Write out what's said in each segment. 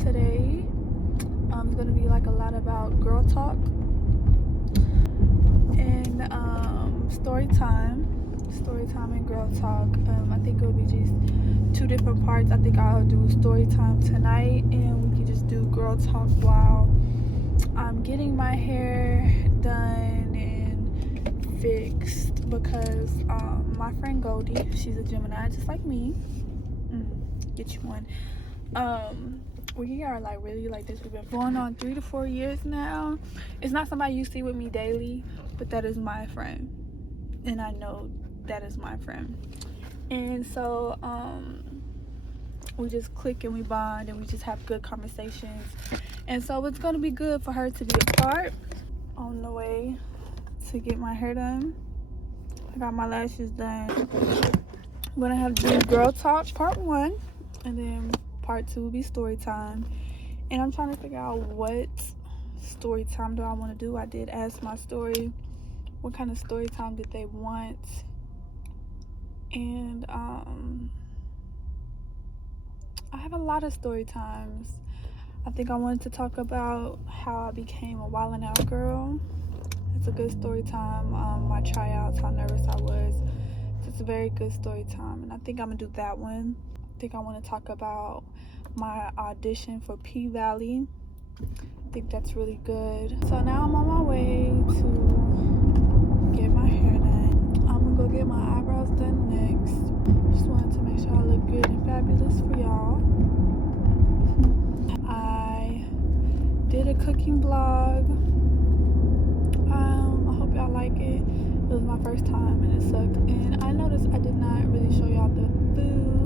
today it's gonna be like a lot about girl talk and story time and girl talk. I think it'll be just two different parts. I think I'll do story time tonight, and we can just do girl talk while I'm getting my hair done and fixed, because my friend Goldie, she's a Gemini just like me. Get you one. We are like really like this. We've been going on 3 to 4 years now. It's not somebody you see with me daily, but that is my friend, and I know that is my friend. And so we just click and we bond and we just have good conversations, and so it's gonna be good for her to be a part. On the way to get my hair done, I got my lashes done. I'm gonna have to do girl talk part 1, and then part 2 will be story time. And I'm trying to figure out what story time do I want to do. I did ask my story what kind of story time did they want, and I have a lot of story times. I think I wanted to talk about how I became a wildin' out girl. It's a good story time. My tryouts, how nervous I was. It's a very good story time, and I think I'm gonna do that one. I think I want to talk about my audition for P-Valley. I think that's really good. So now I'm on my way to get my hair done. I'm gonna go get my eyebrows done next. Just wanted to make sure I look good and fabulous for y'all. I did a cooking vlog. I hope y'all like it. It was my first time and it sucked. And I noticed I did not really show y'all the food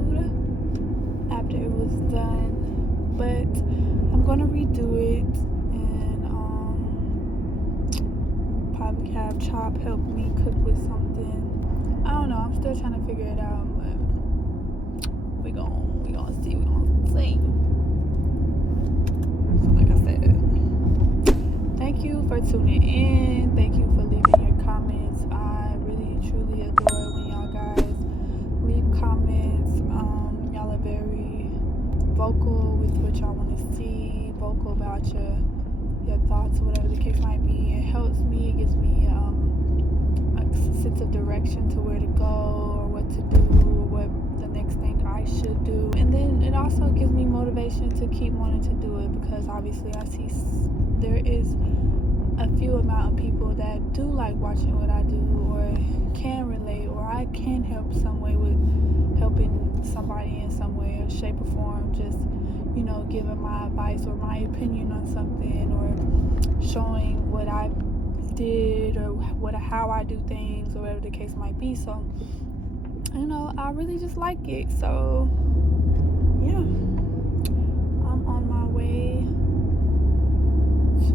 after it was done, but I'm gonna redo it, and probably have Chop help me cook with something. I don't know, I'm still trying to figure it out, but we gonna see. So like I said, thank you for tuning in. Thank you for leaving your comments. I really truly enjoy when y'all guys leave comments. Y'all are very vocal with what y'all want to see, vocal about your thoughts or whatever the case might be. It helps me, it gives me a sense of direction to where to go or what to do or what the next thing I should do. And then it also gives me motivation to keep wanting to do it, because obviously I see there is a few amount of people that do like watching what I do, or can relate, or I can help some way with helping somebody in some way or shape or form, just giving my advice or my opinion on something, or showing what I did or how I do things or whatever the case might be. So I really just like it. So yeah, I'm on my way to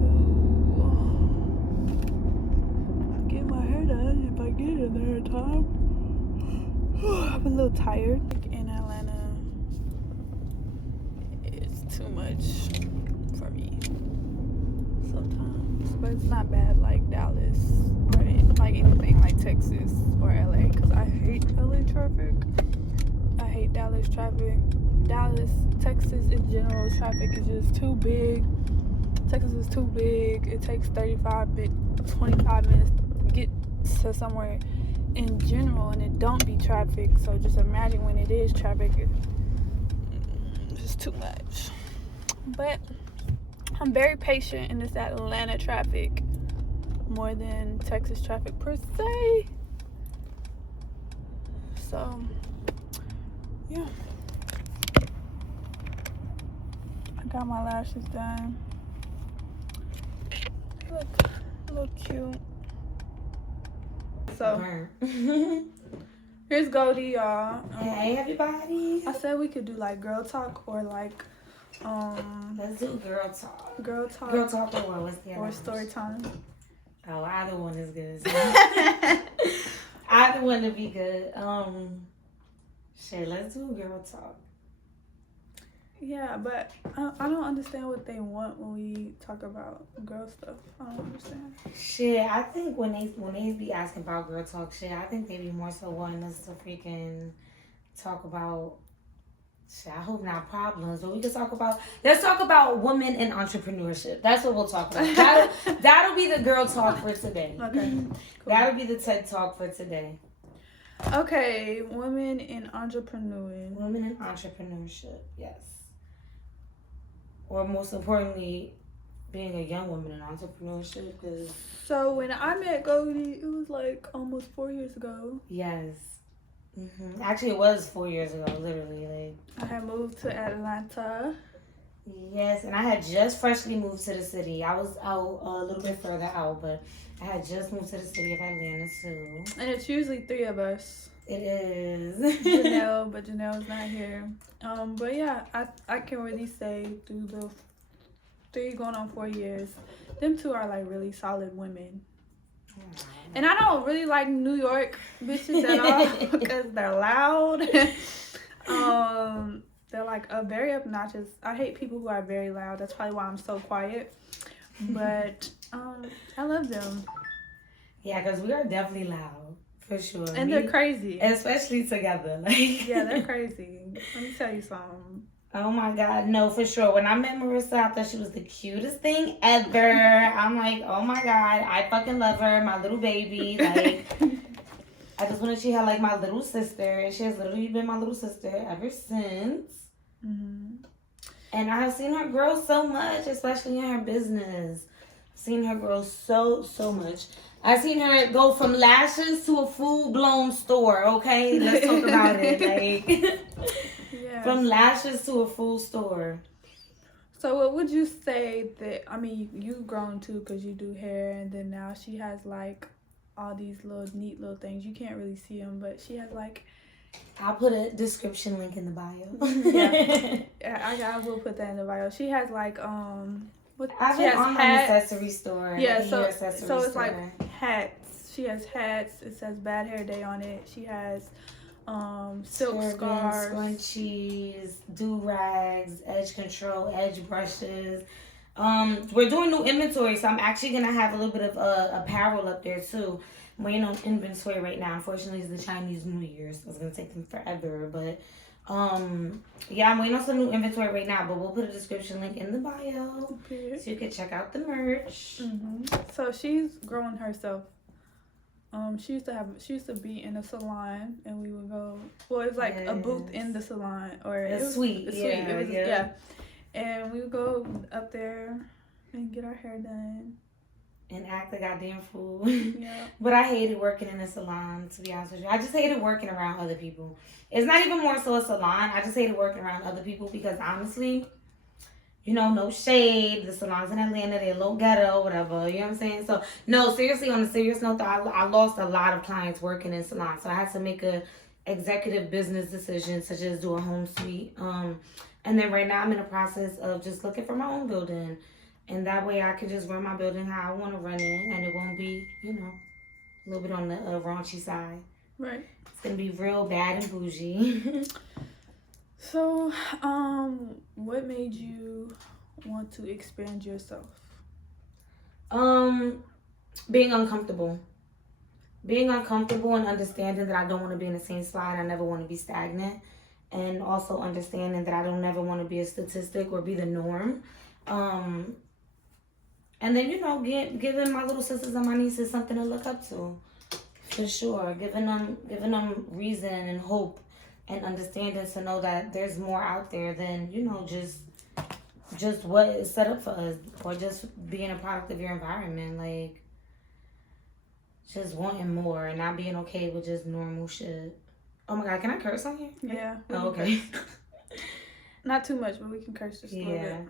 get my hair done, if I get it in there in time. I'm a little tired. In Atlanta, it's too much for me sometimes, but it's not bad like Dallas or like anything like Texas or LA, because I hate LA traffic. I hate Dallas traffic. Texas in general, traffic is just too big. Texas is too big. It takes 25 minutes to get to somewhere in general, and it don't be traffic. So just imagine when it is traffic, it's just too much. But I'm very patient in this Atlanta traffic, more than Texas traffic per se. So yeah, I got my lashes done. Look cute. So here's Goldie, y'all. Hey everybody. I said we could do like girl talk or like let's do girl talk. Girl talk or what? What's the other or story time. Oh, either one is good. Either one would be good. Shit, let's do girl talk. Yeah, but I don't understand what they want when we talk about girl stuff. I don't understand. Shit, I think when they be asking about girl talk shit, I think they be more so wanting us to freaking talk about Shit, I hope not problems, but we can let's talk about women in entrepreneurship. That's what we'll talk about. That'll be the girl talk for today. Okay. Cool. That'll be the TED talk for today. Okay, women in entrepreneuring. Women in entrepreneurship, yes. Or most importantly, being a young woman in entrepreneurship. So when I met Goldie, it was like almost 4 years ago. Yes. Mm-hmm. Actually, it was 4 years ago, literally. Like, I had moved to Atlanta. Yes, and I had just freshly moved to the city. I was out a little bit further out, but I had just moved to the city of Atlanta too. And it's usually 3 of us. It is. Janelle, but Janelle's not here. But yeah, I can really say through the 3 going on 4 years, them 2 are like really solid women. And I don't really like New York bitches at all because they're loud. They're like very obnoxious. I hate people who are very loud. That's probably why I'm so quiet. But I love them. Yeah, because we are definitely loud, for sure. And they're crazy. Especially together. Like, yeah, they're crazy. Let me tell you something. Oh my God, no, for sure. When I met Marissa, I thought she was the cutest thing ever. I'm like, oh my God, I fucking love her, my little baby. Like, I just wanted she had like my little sister, and she has literally been my little sister ever since. Mm-hmm. And I have seen her grow so much, especially in her business. I've seen her grow so much. I've seen her go from lashes to a full-blown store, okay? Let's talk about it. Like, yes. From lashes to a full store. So what would you say that, I mean, you've grown too because you do hair, and then now she has like all these little neat little things. You can't really see them, but she has like... I'll put a description link in the bio. I will put that in the bio. She has like, I have an online accessory store. Yeah, so it's like hats. She has hats. It says Bad Hair Day on it. She has silk scarves, scrunchies, do-rags, edge control, edge brushes. We're doing new inventory, so I'm actually gonna have a little bit of apparel up there too. I'm waiting on inventory right now. Unfortunately, it's the Chinese New Year, so it's gonna take them forever. But yeah, I'm waiting on some new inventory right now. But we'll put a description link in the bio so you can check out the merch. Mm-hmm. So she's growing herself. She used to be in a salon, and we would go. Well, it was like a booth in the salon, or it was sweet. Yeah. And we would go up there and get our hair done. And act the goddamn fool. Yeah. But I hated working in a salon, to be honest with you. I just hated working around other people. It's not even more so a salon. I just hated working around other people because honestly, you know, no shade. The salons in Atlanta, they're low ghetto, whatever. You know what I'm saying? So, no, seriously, on a serious note, I lost a lot of clients working in salons. So I had to make a executive business decision, such as do a home suite. And then right now I'm in the process of just looking for my own building. And that way I can just run my building how I want to run it. And it won't be, you know, a little bit on the raunchy side. Right. It's going to be real bad and bougie. So, what made you want to expand yourself? Being uncomfortable. Being uncomfortable and understanding that I don't want to be in the same spot. I never want to be stagnant. And also understanding that I don't never want to be a statistic or be the norm. And then, you know, giving my little sisters and my nieces something to look up to. For sure. Giving them reason and hope and understanding to know that there's more out there than, you know, just what is set up for us. Or just being a product of your environment. Like, just wanting more and not being okay with just normal shit. Oh my God, can I curse on here? Yeah. Oh, okay. Not too much, but we can curse just a little bit.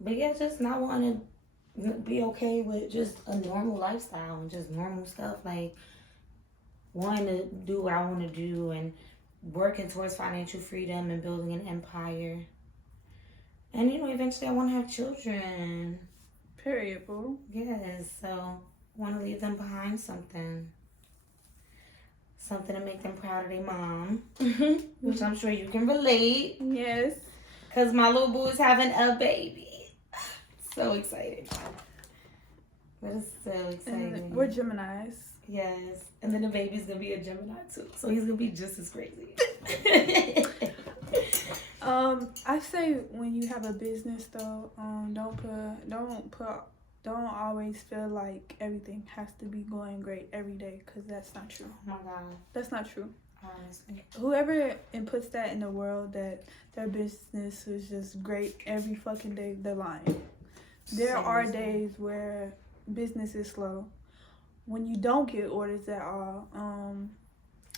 But yeah, just not wanting to be okay with just a normal lifestyle and just normal stuff. Like, wanting to do what I want to do and working towards financial freedom and building an empire. And, you know, eventually I want to have children. Period, boo. Yes, so want to leave them behind something. Something to make them proud of their mom. Which I'm sure you can relate. Yes. Because my little boo is having a baby. So excited. That is so exciting. And we're Geminis. Yes. And then the baby's going to be a Gemini too. So he's going to be just as crazy. I say when you have a business though, don't always feel like everything has to be going great every day, because that's not true. Oh my God. That's not true. Honestly. Whoever puts that in the world that their business is just great every fucking day, they're lying. There are days where business is slow, when you don't get orders at all.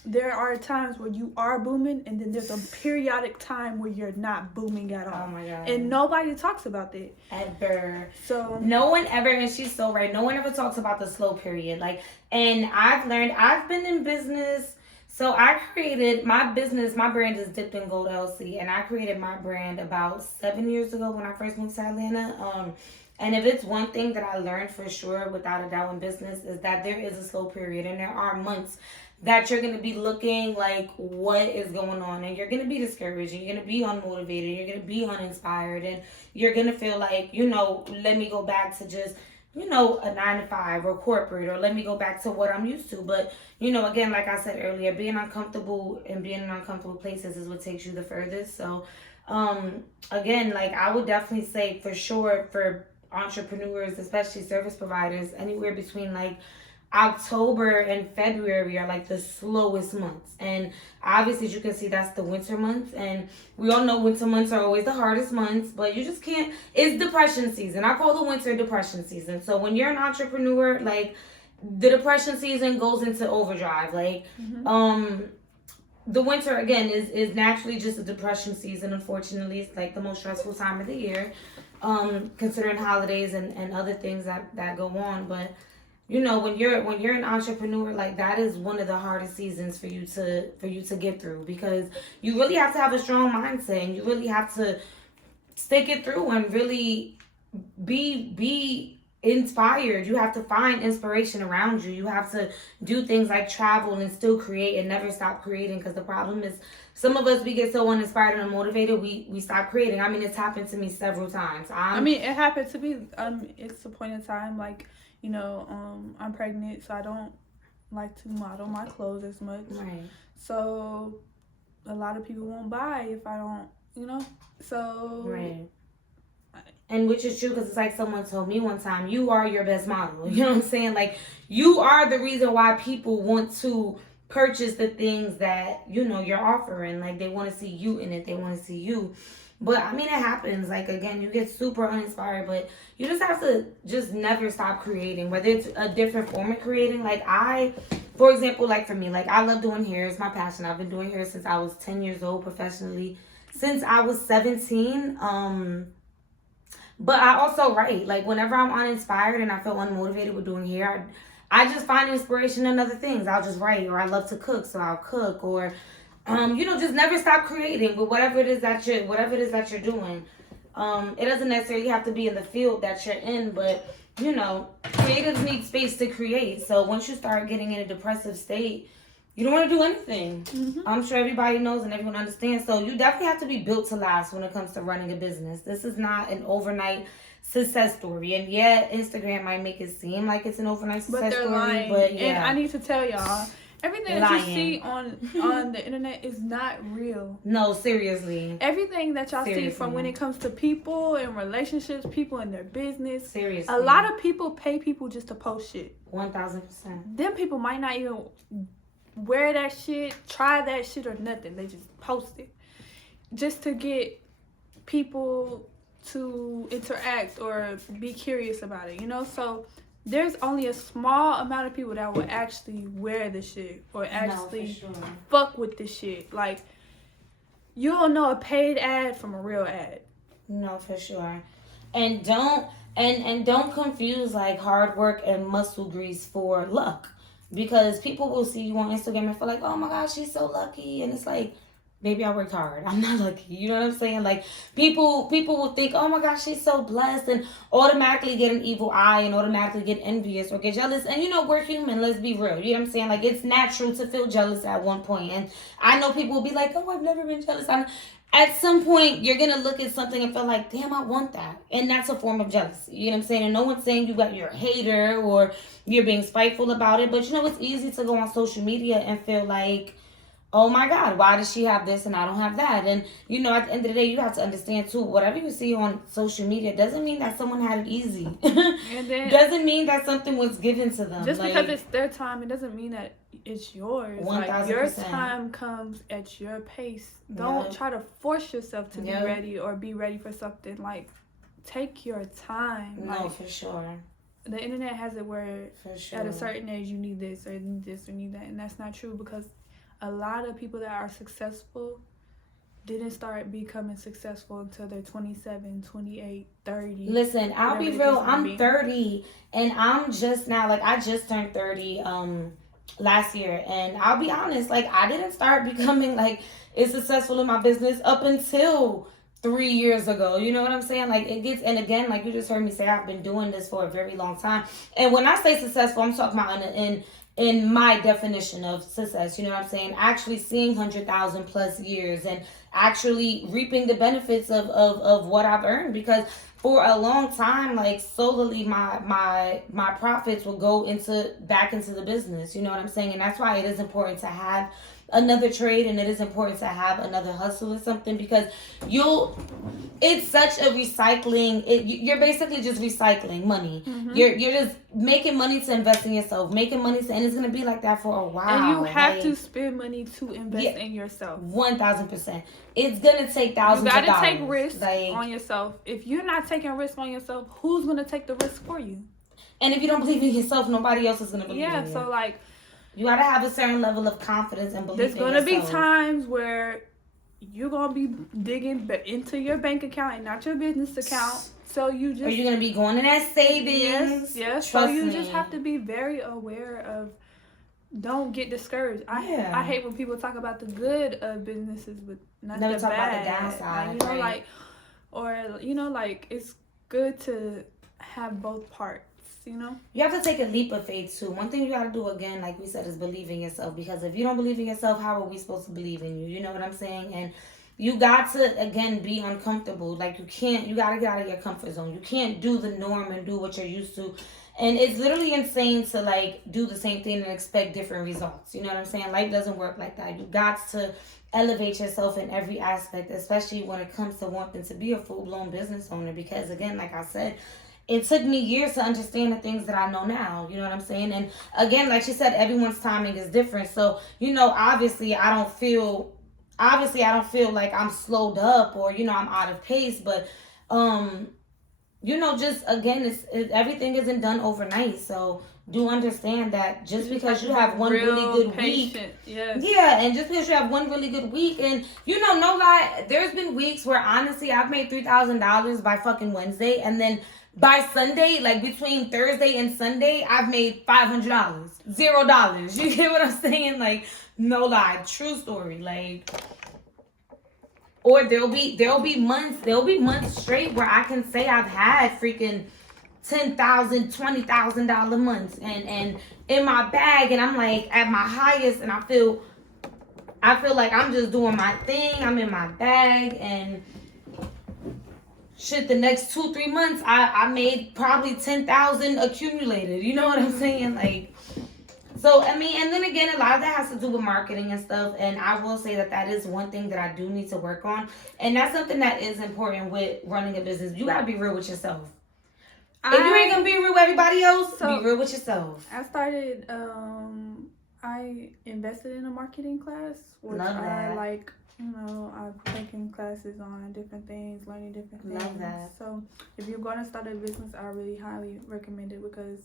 There are times where you are booming, and then there's a periodic time where you're not booming at all. Oh my God. And nobody talks about that. Ever. So no one ever, and she's so right, no one ever talks about the slow period. Like, and I've learned, I've been in business. So I created my business, my brand is Dipped in Gold LC, and I created my brand about 7 years ago when I first moved to Atlanta. And if it's one thing that I learned for sure, without a doubt, in business, is that there is a slow period, and there are months that you're going to be looking like, what is going on? And you're going to be discouraged, and you're going to be unmotivated, you're going to be uninspired, and you're going to feel like, let me go back to just, a 9-to-5 or corporate, or let me go back to what I'm used to. But, again, like I said earlier, being uncomfortable and being in uncomfortable places is what takes you the furthest. So, again, like, I would definitely say for sure for entrepreneurs, especially service providers, anywhere between like October and February are like the slowest months. And obviously, as you can see, that's the winter months, and we all know winter months are always the hardest months, but you just can't, it's depression season. I call the winter depression season. So when you're an entrepreneur, like, the depression season goes into overdrive. Like, the winter, again, is naturally just a depression season. Unfortunately, it's like the most stressful time of the year, considering holidays and other things that go on. But when you're an entrepreneur, like, that is one of the hardest seasons for you to get through, because you really have to have a strong mindset, and you really have to stick it through and really be inspired. You have to find inspiration around you. You have to do things like travel and still create and never stop creating, because the problem is, some of us, we get so uninspired and unmotivated, we stop creating. I mean, it's happened to me several times. It happened to me. It's a point in time, like, I'm pregnant, so I don't like to model my clothes as much. Right. So a lot of people won't buy if I don't, so. Right. And which is true, because it's like someone told me one time, you are your best model. You know what I'm saying? Like, you are the reason why people want to purchase the things that, you're offering. Like, they want to see you in it. They want to see you. But, I mean, it happens. Like, again, you get super uninspired, but you just have to just never stop creating, whether it's a different form of creating. Like, for example, like, for me, like, I love doing hair. It's my passion. I've been doing hair since I was 10 years old professionally, since I was 17. But I also write. Like, whenever I'm uninspired and I feel unmotivated with doing hair, I just find inspiration in other things. I'll just write, or I love to cook, so I'll cook, or just never stop creating. But whatever it is that you're doing, it doesn't necessarily have to be in the field that you're in, but creatives need space to create. So once you start getting in a depressive state, you don't want to do anything. Mm-hmm. I'm sure everybody knows and everyone understands. So you definitely have to be built to last when it comes to running a business. This is not an overnight success story. And yeah, Instagram might make it seem like it's an overnight success story. Lying. But yeah. And I need to tell y'all, everything that you see on the internet is not real. No, seriously. Everything that y'all see, from when it comes to people and relationships, people in their business. Seriously. A lot of people pay people just to post shit. 1000%. Them people might not even wear that shit, try that shit, or nothing. They just post it just to get people to interact or be curious about it, So there's only a small amount of people that will actually wear the shit or actually fuck with the shit. Like, you don't know a paid ad from a real ad. No, for sure. And don't confuse like hard work and muscle grease for luck. Because people will see you on Instagram and feel like, oh my gosh, she's so lucky. And it's like, baby, I worked hard. I'm not lucky. You know what I'm saying? Like, people will think, oh my gosh, she's so blessed, and automatically get an evil eye and automatically get envious or get jealous. And we're human. Let's be real. You know what I'm saying? Like, it's natural to feel jealous at one point. And I know people will be like, oh, I've never been jealous. At some point, you're going to look at something and feel like, damn, I want that. And that's a form of jealousy. You know what I'm saying? And no one's saying you're a hater or you're being spiteful about it. But, it's easy to go on social media and feel like, oh my God, why does she have this and I don't have that? And you know, at the end of the day, you have to understand too, whatever you see on social media doesn't mean that someone had it easy. And then doesn't mean that something was given to them. Just because it's their time, it doesn't mean that it's yours. 1000%. Like, your time comes at your pace. Don't try to force yourself to be ready or be ready for something. Like, take your time. No, like, for sure. The internet has it where at a certain age you need this or need this or need that, and that's not true, because a lot of people that are successful didn't start becoming successful until they're 27, 28, 30. Listen, I'll be real. I'm 30, and I'm just now, like, I just turned 30 last year, and I'll be honest, like, I didn't start becoming like as successful in my business up until 3 years ago. You know what I'm saying? Like, it gets, and again, like you just heard me say, I've been doing this for a very long time. And when I say successful, I'm talking about in my definition of success. You know what I'm saying? Actually seeing 100,000 plus years and actually reaping the benefits of what I've earned, because for a long time, like, solely my profits will go back into the business. You know what I'm saying? And that's why it is important to have another trade, and it is important to have another hustle or something, because it's such a recycling. You're basically just recycling money. Mm-hmm. You're just making money to invest in yourself, making money and it's gonna be like that for a while. And you have to spend money to invest in yourself. 1000%. It's gonna take thousands of dollars. You gotta take risks on yourself. If you're not taking risks on yourself, who's gonna take the risk for you? And if you don't believe in yourself, nobody else is gonna believe in you. Yeah, so like, you gotta have a certain level of confidence and belief in yourself. There's gonna be times where you're gonna be digging into your bank account and not your business account. So you just... Or you're gonna be going in that savings. Yes. So you just have to be very aware of... Don't get discouraged. I hate when people talk about the good of businesses, but not the bad. Never talk about the downside. Like, you know, like, it's good to have both parts. You know, you have to take a leap of faith too. One thing you got to do, again, like we said, is believe in yourself, because if you don't believe in yourself, how are we supposed to believe in you? You know what I'm saying? And you got to, again, be uncomfortable. Like, you got to get out of your comfort zone. You can't do the norm and do what you're used to. And it's literally insane to, like, do the same thing and expect different results. You know what I'm saying? Life doesn't work like that. You got to elevate yourself in every aspect, especially when it comes to wanting to be a full-blown business owner, because, again, like I said, it took me years to understand the things that I know now. You know what I'm saying? And again, like she said, everyone's timing is different. So, you know, obviously I don't feel like I'm slowed up or, you know, I'm out of pace. But, you know, just, again, everything isn't done overnight. So do understand that just because you have one really good week. Yeah, and just because you have one really good week, and, you know, no lie, there's been weeks where, honestly, I've made $3,000 by fucking Wednesday, and then by Sunday, like between Thursday and Sunday, I've made $500, $0. You get what I'm saying? Like, no lie, true story. Like, or there'll be months straight where I can say I've had freaking $10,000, $20,000 months, and in my bag, and I'm like at my highest, and I feel like I'm just doing my thing. I'm in my bag, and shit, the next 2-3 months, I made probably 10,000 accumulated. You know what I'm saying? Like, so, I mean, and then again, a lot of that has to do with marketing and stuff. And I will say that is one thing that I do need to work on. And that's something that is important with running a business. You got to be real with yourself. If you ain't going to be real with everybody else, be real with yourself. I started, I invested in a marketing class, which I like. You know, I've taken classes on different things, learning different things. Love that. So if you're going to start a business, I really highly recommend it, because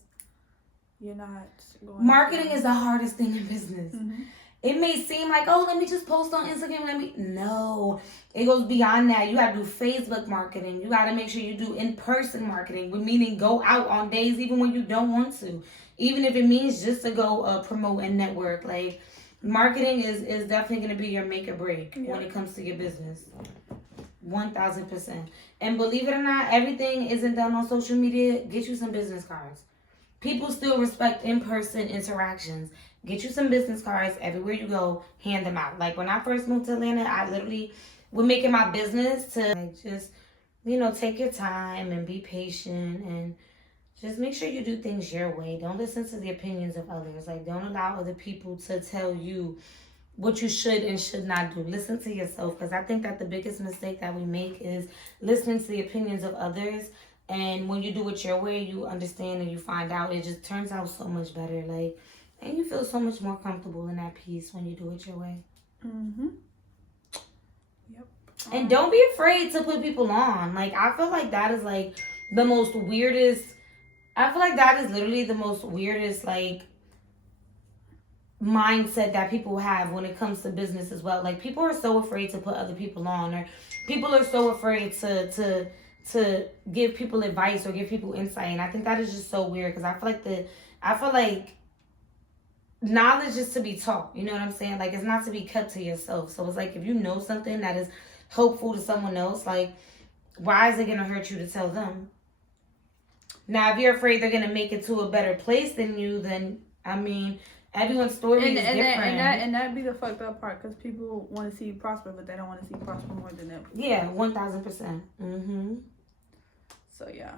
you're not going Marketing is the hardest thing in business. Mm-hmm. It may seem like, oh, let me just post on Instagram. No, it goes beyond that. You got to do Facebook marketing. You got to make sure you do in-person marketing, meaning go out on days even when you don't want to. Even if it means just to go promote and network. Like, marketing is definitely going to be your make or break when it comes to your business. 1000%. And believe it or not, everything isn't done on social media. Get you some business cards. People still respect in-person interactions. Get you some business cards everywhere you go. Hand them out. Like, when I first moved to Atlanta, I literally would make it my business to, like, just, you know, take your time and be patient and just make sure you do things your way. Don't listen to the opinions of others. Like, don't allow other people to tell you what you should and should not do. Listen to yourself, because I think that the biggest mistake that we make is listening to the opinions of others. And when you do it your way, you understand and you find out it just turns out so much better. Like, and you feel so much more comfortable in that peace when you do it your way. Mm-hmm. Yep. And don't be afraid to put people on. Like, I feel like that is like the most weirdest. I feel like that is literally the most weirdest, like, mindset that people have when it comes to business as well. Like, people are so afraid to put other people on, or people are so afraid to give people advice or give people insight. And I think that is just so weird, because I feel like knowledge is to be taught. You know what I'm saying? Like, it's not to be kept to yourself. So it's like, if you know something that is helpful to someone else, like, why is it gonna hurt you to tell them? Now, if you're afraid they're gonna make it to a better place than you, then I mean, everyone's story is different. And that be the fucked up part, because people want to see you prosper, but they don't want to see you prosper more than them. Yeah, 1000%. Mm-hmm. So yeah,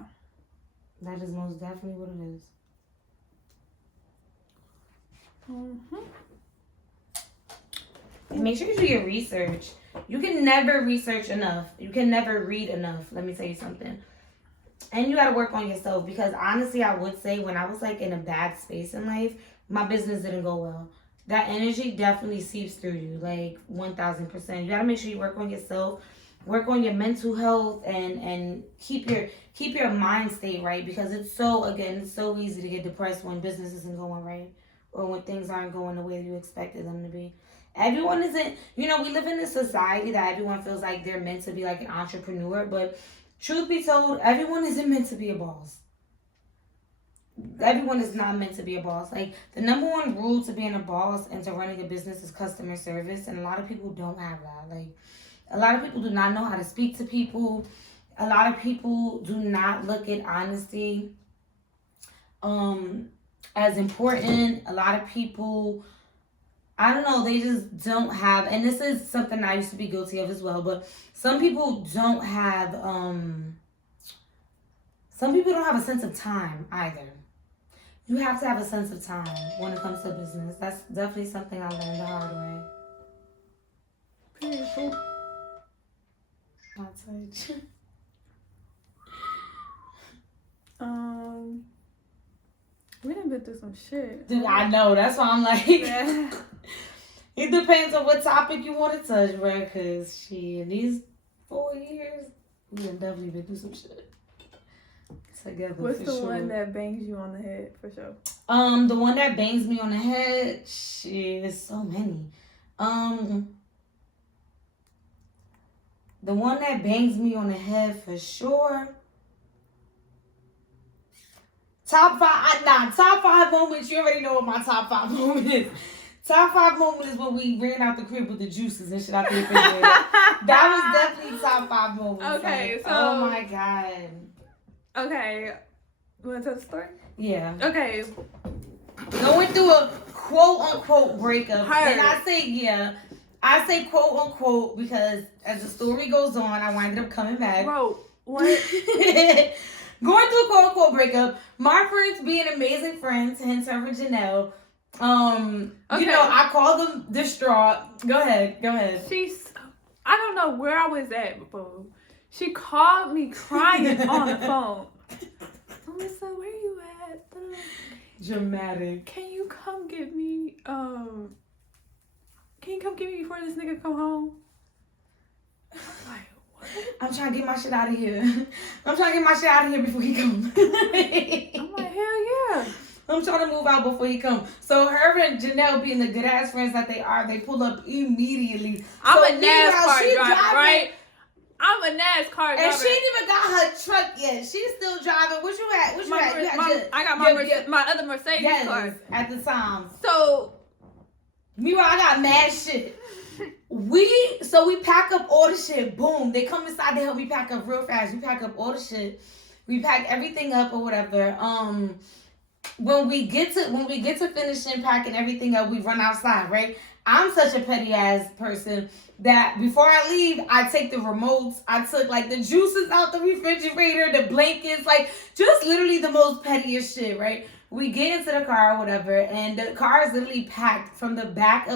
that is most definitely what it is. Mm-hmm. And make sure you do your research. You can never research enough. You can never read enough. Let me tell you something. And you got to work on yourself, because honestly, I would say when I was like in a bad space in life, my business didn't go well. That energy definitely seeps through you, like 1000%. You got to make sure you work on yourself, work on your mental health, and keep your mind state right, because it's so easy to get depressed when business isn't going right, or when things aren't going the way you expected them to be. Everyone isn't, we live in a society that everyone feels like they're meant to be like an entrepreneur, but truth be told, everyone isn't meant to be a boss. Everyone is not meant to be a boss. Like, the number one rule to being a boss and to running a business is customer service, and a lot of people don't have that. Like, a lot of people do not know how to speak to people. A lot of people do not look at honesty as important. A lot of people, I don't know, they just don't have, and this is something I used to be guilty of as well, but some people don't have a sense of time either. You have to have a sense of time when it comes to business. That's definitely something I learned the hard way. Beautiful. I'll touch. We done been through some shit. Dude, I know. That's why I'm like, Yeah. it depends on what topic you want to touch, bro. Because in these 4 years, we done definitely been through some shit together. What's for the sure. one that bangs you on the head for sure? The one that bangs me on the head, shit, there's so many. The one that bangs me on the head for sure. Top five moments. You already know what my top 5 moment is. Top 5 moment is when we ran out the crib with the juices and shit out the refrigerator. That was definitely top 5 moments. Okay, like, so oh my god. Okay, you want to tell the story? Yeah. Okay. Going through a quote unquote breakup. Hard. And I say quote unquote because as the story goes on, I winded up coming back. Bro, what? Going through a quote unquote breakup. My friends being amazing friends, hence her and Janelle. Okay. I called them distraught. Go ahead. I don't know where I was at before. She called me crying on the phone. Melissa, where you at? Dramatic. Can you come get me? Can you come get me before this nigga come home? I'm like, what? I'm trying to get my shit out of here. Before he comes. I'm like, hell yeah. I'm trying to move out before he comes. So her and Janelle, being the good ass friends that they are, they pull up immediately. I'm so a NASCAR driver, driving, right? I'm a NASCAR driver. And she ain't even got her truck yet. She's still driving. What you at? I got my other Mercedes car at the time. So meanwhile, I got mad shit. We pack up all the shit. Boom. They come inside to help me pack up real fast. We pack up all the shit. We pack everything up or whatever. When we get to finishing packing everything up, we run outside, right? I'm such a petty ass person that before I leave, I take the remotes. I took like the juices out the refrigerator, the blankets, like just literally the most pettiest shit, right? We get into the car or whatever, and the car is literally packed from the back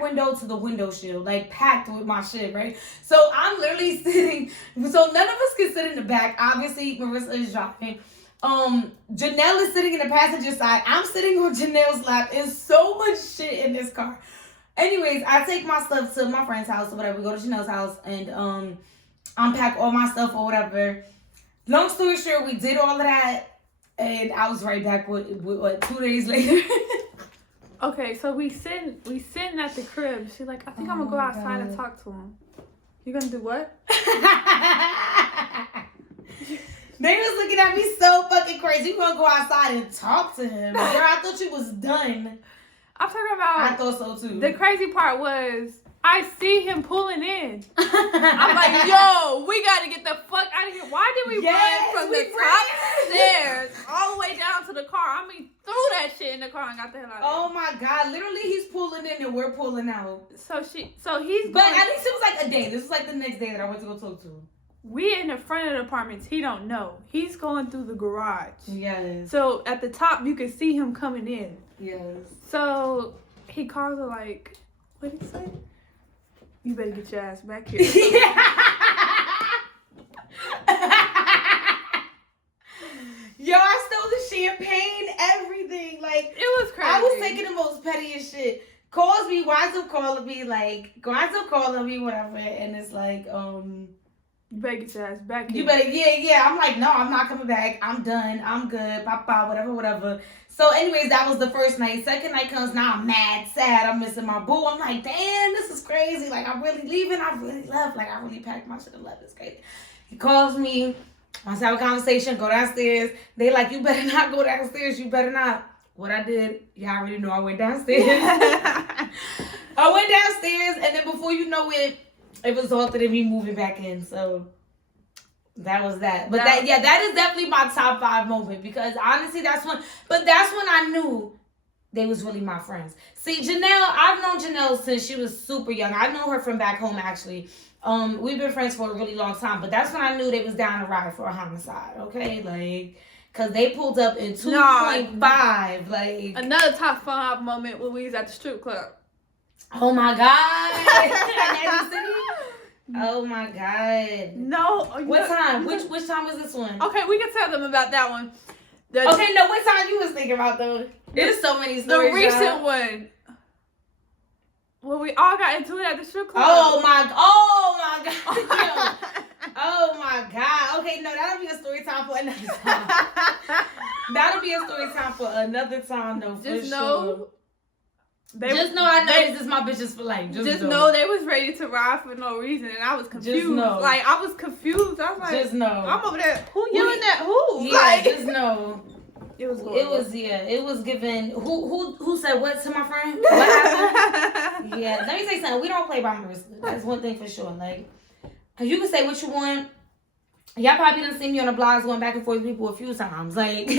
window to the window shield, like packed with my shit, right? So I'm literally sitting, so none of us can sit in the back. Obviously, Marissa is driving. Janelle is sitting in the passenger side. I'm sitting on Janelle's lap. There's so much shit in this car. Anyways, I take my stuff to my friend's house or whatever. We go to Janelle's house and unpack all my stuff or whatever. Long story short, we did all of that. And I was right back with what, 2 days later. Okay, so we sitting at the crib. She's like, I think I'm gonna go outside and talk to him. You gonna do what? They was looking at me so fucking crazy. You gonna go outside and talk to him? Girl, I thought you was done. I'm talking about. I thought so too. The crazy part was I see him pulling in. I'm like, yo, we gotta get the fuck out of here. Why did we run from the top stairs all the way down to the car? I mean, threw that shit in the car and got the hell out of Oh my God. Literally, he's pulling in and we're pulling out. So he's But at least it was like a day. This was like the next day that I went to go talk to him. We in the front of the apartments. He don't know. He's going through the garage. Yes. So at the top, you can see him coming in. Yes. So he calls her like, what did he say? You better get your ass back here. Yo, I stole the champagne, everything. Like, it was crazy. I was taking the most pettiest shit. Calls me, winds up calling me, whatever. And it's like, you better get your ass back here. you better, yeah. I'm like, no, I'm not coming back. I'm done. I'm good. Papa, whatever. So anyways, that was the first night. Second night comes, now I'm mad, sad. I'm missing my boo. I'm like, damn, this is crazy. Like, I'm really leaving. I really left. Like, I really packed my shit and left. It's crazy. He calls me. Let's have a conversation. Go downstairs. They like, you better not go downstairs. You better not. What I did, y'all already know I went downstairs. I went downstairs, and then before you know it, it resulted in me moving back in. So that was that. But that is definitely my top 5 moment, because honestly, that's when I knew they was really my friends. See, Janelle, I've known Janelle since she was super young. I know her from back home, actually. We've been friends for a really long time, but that's when I knew they was down to ride for a homicide, okay? Like, because they pulled up in 2.5. Like, another top 5 moment when we was at the strip club. Oh my God. Oh my God. No. What time? Which time was this one? Okay, we can tell them about that one. Okay, no, what time you was thinking about though? There's so many stories. The recent one. When we all got into it at the strip club. Oh my God. Oh my God. Okay, no, that'll be a story time for another time. That'll be a story time for another time though, for Just sure. know. I know this is my bitches for life. Just know they was ready to ride for no reason, and I was confused. Just know. Like, I was confused. I was like, just know. I'm over there. Who yelling at who? Yeah, like, just know. It was given. Who said what to my friend? What happened? Yeah, let me say something. We don't play by Marissa. That's one thing for sure. Like, you can say what you want. Y'all probably done seen me on the blogs going back and forth with people a few times. Like,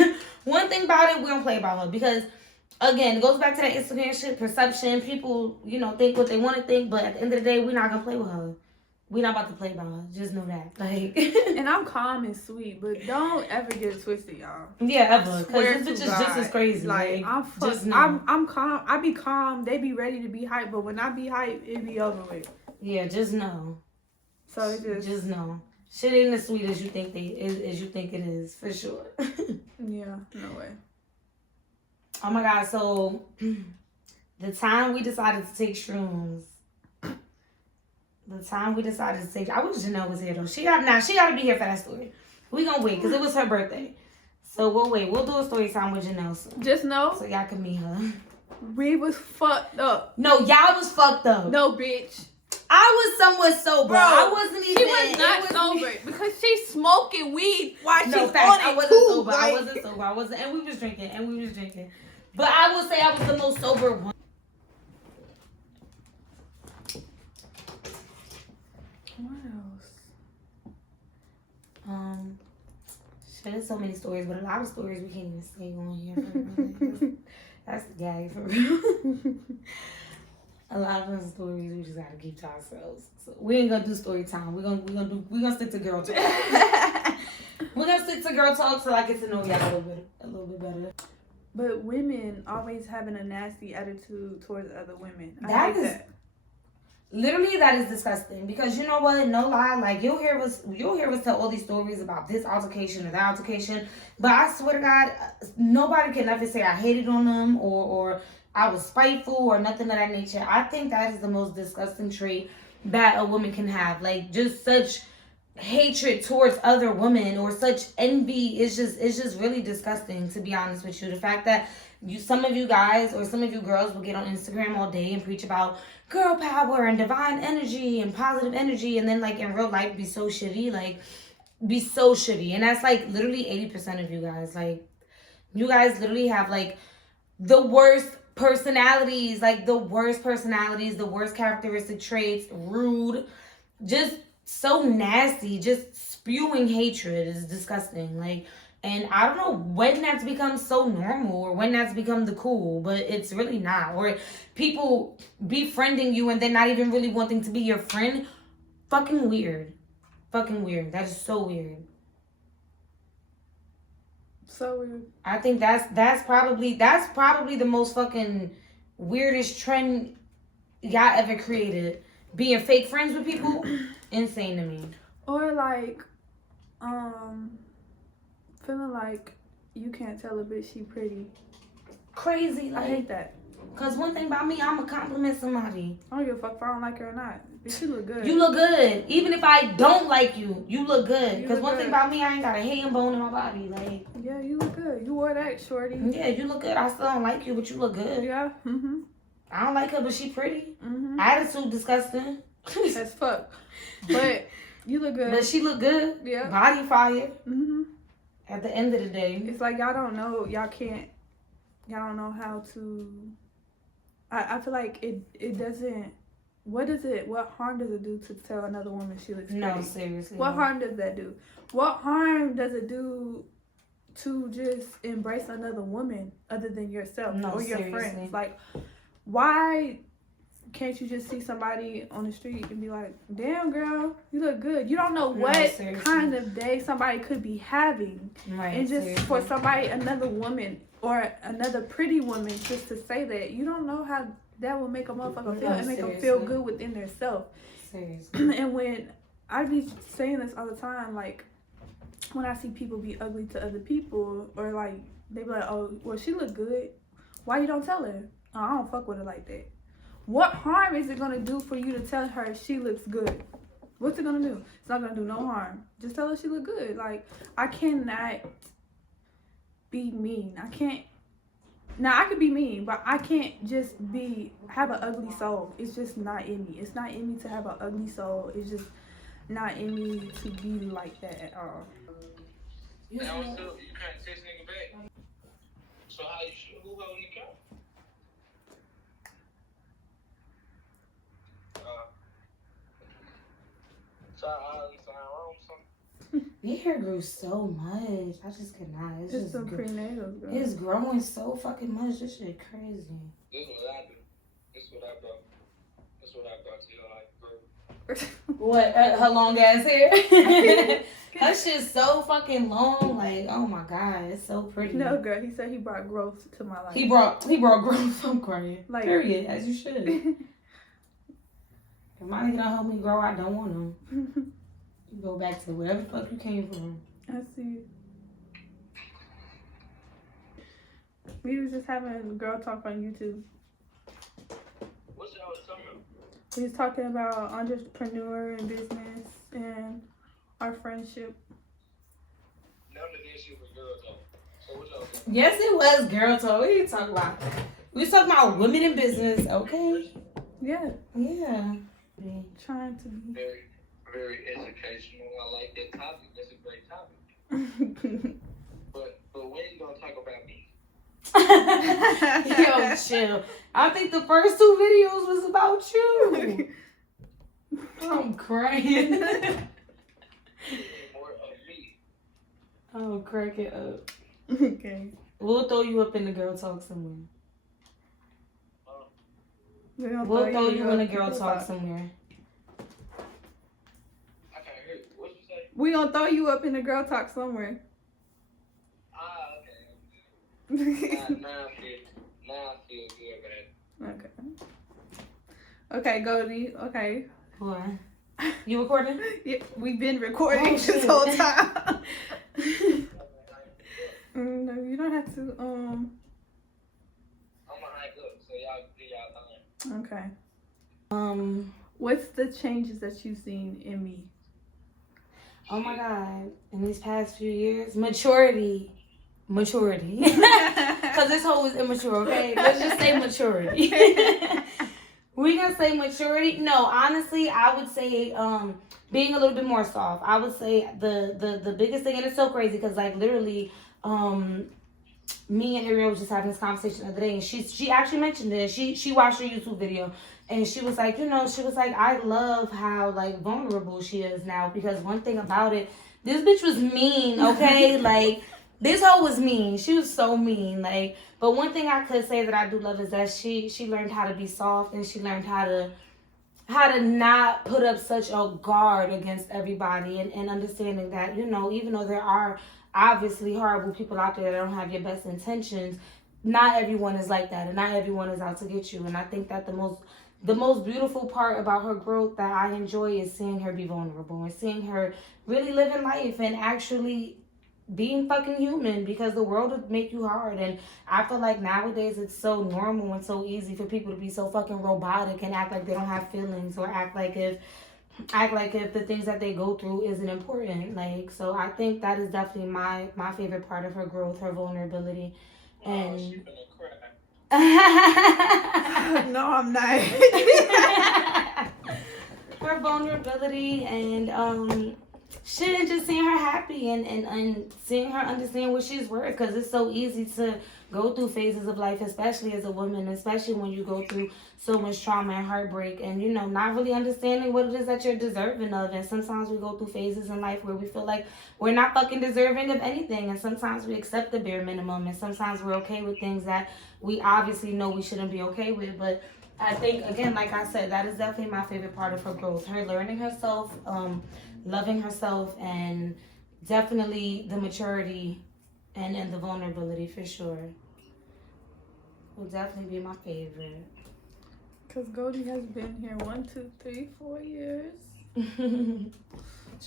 one thing about it, we don't play about her, because again, it goes back to that Instagram shit, perception. People, think what they want to think, but at the end of the day, we're not gonna play with her. We're not about to play by her. Just know that. Like, and I'm calm and sweet, but don't ever get it twisted, y'all. Yeah, ever. Because this bitch is just as crazy. Like, I'm calm. I be calm. They be ready to be hyped, but when I be hyped, it be over with. Yeah, just know. So it just know. Shit ain't as sweet as you think it is, for sure. Yeah, no way. Oh my God, so the time we decided to take shrooms. I wish Janelle was here though. She gotta be here for that story. We gonna wait, because it was her birthday. So we'll wait. We'll do a story time with Janelle soon. Just know. So y'all can meet her. We was fucked up. No, y'all was fucked up. No, bitch. I was somewhat sober. Bro, I wasn't even. She was not sober because she's smoking weed while she's on it. I wasn't sober. I wasn't, and we was drinking. But I will say I was the most sober one. What else? Shit, there's so many stories, but a lot of stories we can't even say on here. For real. That's the gag for real. A lot of those stories we just gotta keep to ourselves. So we ain't gonna do story time. We're gonna stick to girl talk. We're gonna stick to girl talk till I get to know y'all a little bit better. But women always having a nasty attitude towards other women. That is literally, that is disgusting. Because you know what? No lie, like you'll hear us tell all these stories about this altercation or that altercation. But I swear to God, nobody can ever say I hated on them or I was spiteful or nothing of that nature. I think that is the most disgusting trait that a woman can have. Like just such hatred towards other women or such envy is just really disgusting, to be honest with you. The fact that some of you guys or some of you girls will get on Instagram all day and preach about girl power and divine energy and positive energy, and then like in real life be so shitty, and that's like literally 80% of you guys. Like you guys literally have like the worst personalities, the worst characteristic traits, rude, just so nasty, just spewing hatred is disgusting. Like, and I don't know when that's become so normal or when that's become the cool, but it's really not. Or people befriending you and then not even really wanting to be your friend. Fucking weird. That is so weird. So weird. I think that's probably the most fucking weirdest trend y'all ever created. Being fake friends with people, insane to me. Or like, feeling like you can't tell a bitch she pretty. Crazy. Like, I hate that. Cause one thing about me, I'ma compliment somebody. I don't give a fuck if I don't like her or not. Bitch, you look good. You look good. Even if I don't like you, you look good. Cause one thing about me, I ain't got a hair and bone in my body. Like, yeah, you look good. You wore that, shorty. Yeah, you look good. I still don't like you, but you look good. Yeah. Mm-hmm. I don't like her, but she pretty. Mm-hmm. Attitude disgusting. As fuck. But you look good. But she look good. Yeah. Body fire. Mm-hmm. At the end of the day. It's like y'all don't know how to. I feel like it doesn't. What harm does it do to tell another woman she looks pretty? No, seriously. What harm does that do? What harm does it do to just embrace another woman other than yourself or your friends? Like, why can't you just see somebody on the street and be like, damn girl, you look good? You don't know what kind of day somebody could be having. Right. And just for somebody, another woman or another pretty woman just to say that, you don't know how that will make a motherfucker feel and make them feel good within themselves. Seriously. And when I be saying this all the time, like when I see people be ugly to other people, or like they be like, oh, well, she look good, why you don't tell her? Oh, I don't fuck with her like that. What harm is it gonna do for you to tell her she looks good? What's it gonna do? It's not gonna do no harm. Just tell her she look good. Like, I cannot be mean. I can't. Now I could be mean, but I can't just have an ugly soul. It's just not in me. It's not in me to have an ugly soul. It's just not in me to be like that at all. You can't text nigga back. So how you shoot? Who holding the camera? Your hair grew so much. I just cannot. It's just some prenatals, girl. It's growing so fucking much. This shit crazy. This is what I do. This is what I brought. This is what I brought to your life, bro. What? Her long ass hair? That shit's so fucking long. Like, oh my god, it's so pretty. No, girl. He said he brought growth to my life. He brought growth. I'm crying. Like, period. As you should. If my nigga don't help me grow, I don't want him. You go back to wherever the fuck you came from. I see. We was just having girl talk on YouTube. What's y'all talking about? We was talking about entrepreneur and business and our friendship. None of this shit was girl talk. So what y'all talking about? Yes, it was girl talk. What are you talking about? We was talking about women in business, okay? Yeah. Yeah. Trying to be. Very, very educational. I like that topic. That's a great topic. But when you gonna talk about me? Yo, chill. I think the first 2 videos was about you. I'm crying. More of me. Oh, crack it up. Okay. We'll throw you up in the girl talk somewhere. We'll throw you in the girl talk somewhere. I can't hear you. What you say? We gonna throw you up in the girl talk somewhere. Ah, Now I feel good, man. Okay, Goldie. Okay. What? You recording? Yeah, we've been recording Oh, this shit. whole time. No, you don't have to. I'm gonna hike up, so y'all do y'all thing. Okay. What's the changes that you've seen in me? Oh my God. In these past few years, maturity. Because this whole is immature, okay? Let's just say maturity. We gonna say maturity. No, honestly, I would say being a little bit more soft. I would say the biggest thing, and it's so crazy because like literally, me and Ariel was just having this conversation the other day, and she actually mentioned it. She watched her YouTube video, and she was like, I love how like vulnerable she is now, because one thing about it, this bitch was mean, okay? Like this hoe was mean. She was so mean, like. But one thing I could say that I do love is that she learned how to be soft, and she learned how to not put up such a guard against everybody, and understanding that, you know, even though there are obviously horrible people out there that don't have your best intentions, not everyone is like that, and not everyone is out to get you. And I think that the most beautiful part about her growth that I enjoy is seeing her be vulnerable and seeing her really living life and actually being fucking human, because the world would make you hard. And I feel like nowadays it's so normal and so easy for people to be so fucking robotic and act like they don't have feelings, or act like if the things that they go through isn't important. Like, so I think that is definitely my favorite part of her growth, her vulnerability. And She finna cry. No, I'm not. her vulnerability and shit, and just seeing her happy and seeing her understand what she's worth, because it's so easy to go through phases of life, especially as a woman, especially when you go through so much trauma and heartbreak, and, you know, not really understanding what it is that you're deserving of. And sometimes we go through phases in life where we feel like we're not fucking deserving of anything, and sometimes we accept the bare minimum, and sometimes we're okay with things that we obviously know we shouldn't be okay with. But I think, again, like I said, that is definitely my favorite part of her growth, her learning herself, loving herself, and definitely the maturity and the vulnerability, for sure. Will definitely be my favorite. Because Goldie has been here 1, 2, 3, 4 years. She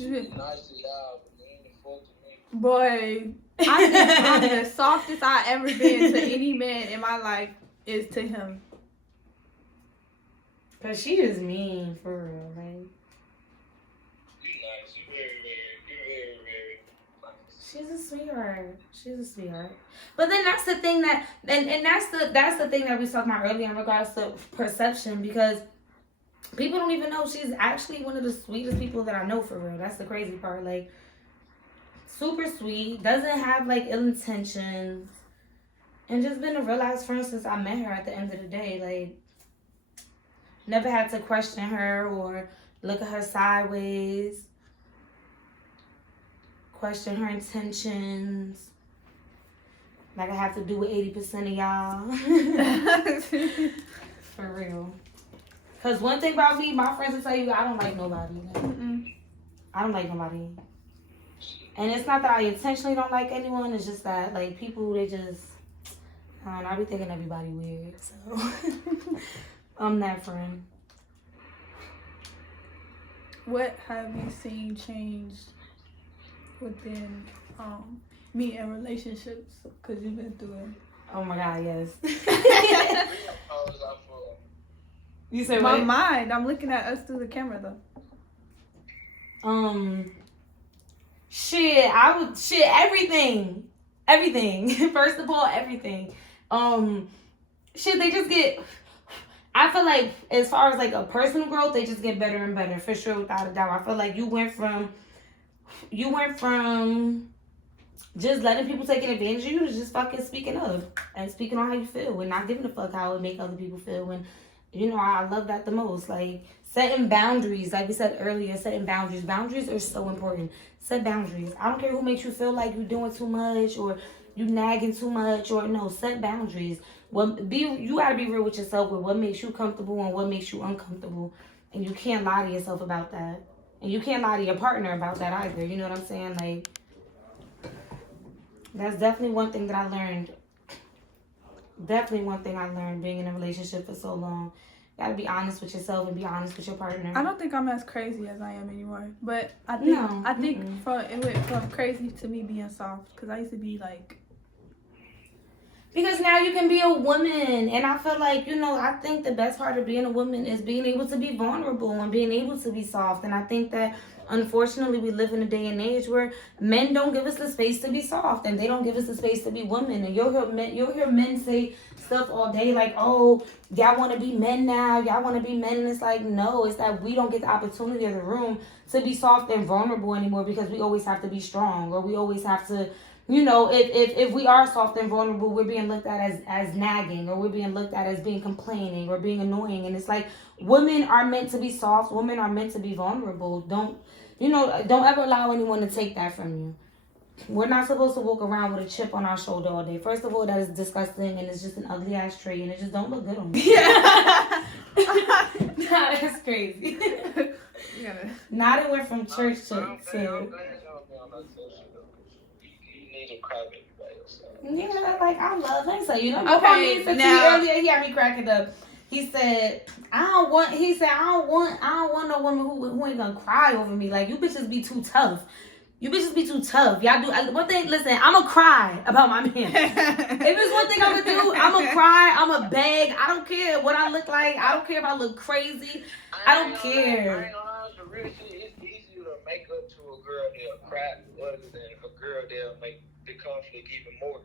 was nice to y'all, but you ain't fuck to me. Boy, I'm the softest I ever been to any man in my life is to him. Cause she is mean, for real, like. You nice. You very nice. She's a sweetheart. She's a sweetheart. But then that's the thing that, and that's the thing that we talked about earlier in regards to perception, because people don't even know she's actually one of the sweetest people that I know, for real. That's the crazy part. Like, super sweet, doesn't have like ill intentions, and just been a real ass friend since I met her. At the end of the day, like, never had to question her or look at her sideways, question her intentions, like I have to do with 80% of y'all. For real. Because one thing about me, my friends will tell you, I don't like nobody. Like, I don't like nobody. And it's not that I intentionally don't like anyone, it's just that, like, people, they just, I don't know, I be thinking everybody weird, so I'm that friend. What have you seen change within me and relationships? Because you've been through it. Oh my God, yes. How was I for? You said My what? mind, I'm looking at us through the camera though. Everything. First of all, everything. They just get, I feel like, as far as like a personal growth, they just get better and better, for sure, without a doubt. I feel like you went from just letting people taking advantage of you to just fucking speaking up and speaking on how you feel and not giving a fuck how it make other people feel. And, you know, I love that the most. Like, setting boundaries, like we said earlier, setting boundaries. Boundaries are so important. Set boundaries. I don't care who makes you feel like you're doing too much or you nagging too much, or no, set boundaries. You gotta be real with yourself with what makes you comfortable and what makes you uncomfortable. And you can't lie to yourself about that. And you can't lie to your partner about that either. You know what I'm saying? Like, that's definitely one thing that I learned Definitely one thing I learned being in a relationship for so long. You gotta be honest with yourself and be honest with your partner. I don't think I'm as crazy as I am anymore, but I think it went from crazy to me being soft, because I used to be like. Because now you can be a woman, and I feel like, I think the best part of being a woman is being able to be vulnerable and being able to be soft. And I think that, unfortunately, we live in a day and age where men don't give us the space to be soft, and they don't give us the space to be women. And you'll hear men say stuff all day like, oh, y'all want to be men now, y'all want to be men. And it's like, no, it's that we don't get the opportunity of the room to be soft and vulnerable anymore, because we always have to be strong, or we always have to, if we are soft and vulnerable, we're being looked at as nagging, or we're being looked at as being complaining or being annoying. And it's like, women are meant to be soft. Women are meant to be vulnerable. Don't ever allow anyone to take that from you. We're not supposed to walk around with a chip on our shoulder all day. First of all, that is disgusting, and it's just an ugly ass trait, and it just don't look good on me. Yeah. Nah, that's crazy. Now that we're from church to yeah, like, I love him. So, okay, now earlier he had me cracking up. He said, I don't want no woman who ain't gonna cry over me. Like, you bitches be too tough. Y'all do one thing. Listen, I'ma cry about my man. If it's one thing I'ma do, I'ma cry. I'ma beg. I don't care what I look like. I don't care if I look crazy. I don't care. I ain't gonna lie, the real shit, it's easier to make up to a girl that'll cry other than a girl that'll make the conflict even more.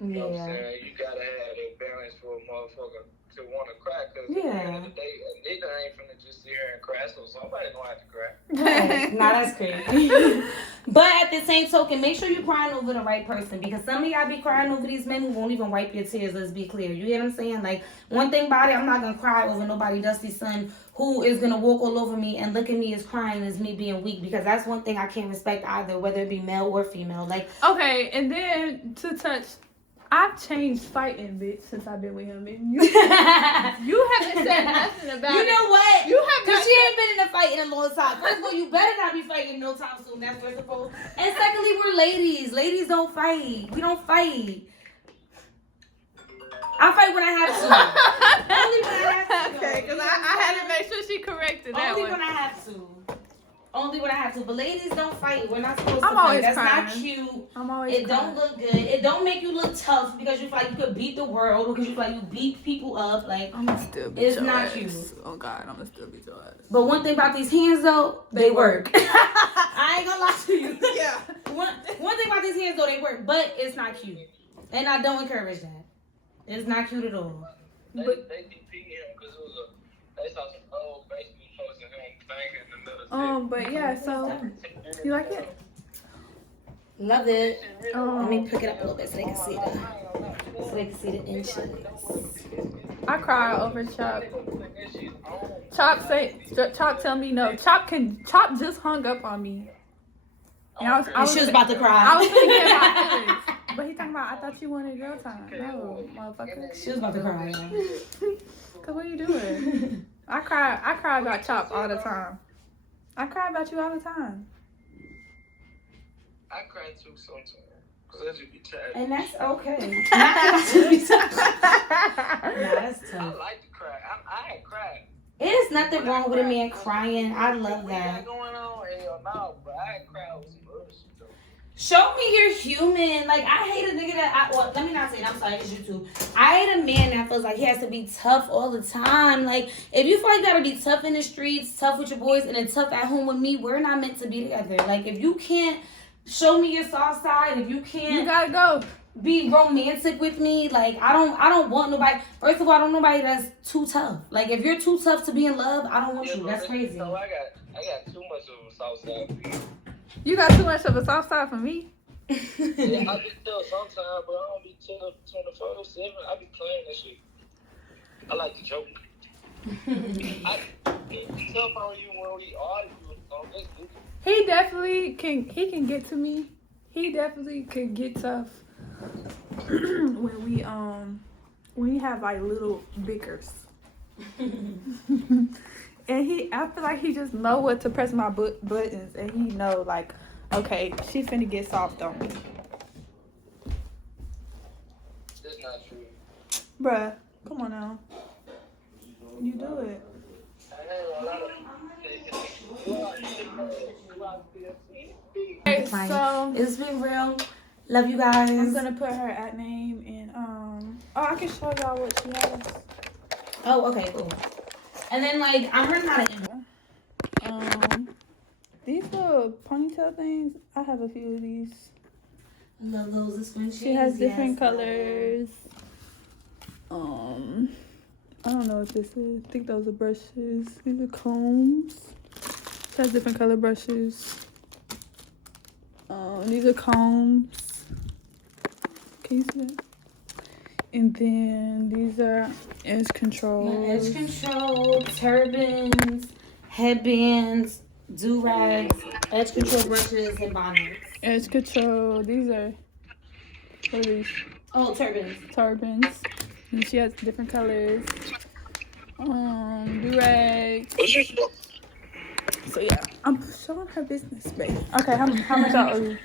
You know what I'm saying? You gotta have a balance for a motherfucker to want to cry, because at the end of the day, a nigga ain't finna just sit here and cry, so somebody gonna have to cry. Right. Nah, that's crazy. But at the same token, make sure you're crying over the right person, because some of y'all be crying over these men who won't even wipe your tears. Let's be clear. You get what I'm saying? Like, one thing about it, I'm not gonna cry over nobody dusty son who is gonna walk all over me and look at me as crying as me being weak, because that's one thing I can't respect either, whether it be male or female. Like, okay, and then to touch, I've changed fighting, bitch, since I've been with him. And you haven't said nothing about it. You know what? You have, because she ain't been in a fight in a long time. First of all, you better not be fighting no time soon. That's first of all. And secondly, we're ladies. Ladies don't fight. We don't fight. I fight when I have to. Only when I have to. Okay, because I had to make sure she corrected that Only one. when I have to. Only when I have to. But ladies don't fight. We're not supposed to I'm fight. always That's crying. not cute. I'm always It crying. don't look good. It don't make you look tough because you feel like you could beat the world, or because you feel like you beat people up. Like, I'm gonna still beat it's your not ass. cute. Oh God, I'm gonna still beat your ass. But one thing about these hands though, they work. I ain't gonna lie to you. Yeah. One thing about these hands though, they work, but it's not cute, and I don't encourage that. It's not cute at all. They DP'd him because they saw some old baseball posts of him banging in the middle. But yeah, so you like it? Love it. Let me pick it up a little bit so they can see the inches. I cry over Chop. Chop tell me no. Chop just hung up on me. And She was about to cry. I was gonna get my feelings. But he talking about, I thought you wanted girl time. No, motherfucker. She was about to cry. Cause what are you doing? I cry about Chop all the time. I cry about you all the time. I cry too sometimes, because I just be tired. And that's okay. That's tough. I like to cry. I ain't cried. There's nothing wrong with a man crying. I love that. Going on, hell no, but I ain't cried with some other shit though. Show me you're human. Like, I hate a nigga that, let me not say it, I'm sorry, it's you too. I hate a man that feels like he has to be tough all the time. Like, if you feel like you gotta be tough in the streets, tough with your boys, and then tough at home with me, we're not meant to be together. Like, if you can't show me your soft side, if you can't, you gotta go. Be romantic with me, like, I don't want nobody. First of all, I don't want nobody that's too tough. Like, if you're too tough to be in love, I don't want you. That's crazy. No, I got too much of a soft side for you. You got too much of a soft side for me? Yeah, I be tough sometimes, but I don't be tough 24/7. I be playing that shit. I like to joke. I be tough on you when we argue. So let's do it. He definitely can get to me. He definitely can get tough when we have like little bickers. And I feel like he just know what to press my buttons, and he know like, okay, she finna get soft on me. That's not true. Bruh, come on now. You do it. Okay, so It's been real. Love you guys. I'm gonna put her at name and I can show y'all what she has. Oh, okay, cool. And then like I'm learning how to these little ponytail things. I have a few of these. I love those. This one She has different colors. I don't know what this is. I think those are brushes. These are combs. She has different color brushes. These are combs. Can you see that? And then these are edge controls. Edge control, turbans, headbands, do-rags, edge control brushes, and bonnets. Edge control. These are, what are these? Oh, turbans. Turbans. And she has different colors. Do-rags. So yeah, I'm showing her business, babe. Okay, how much I owe you?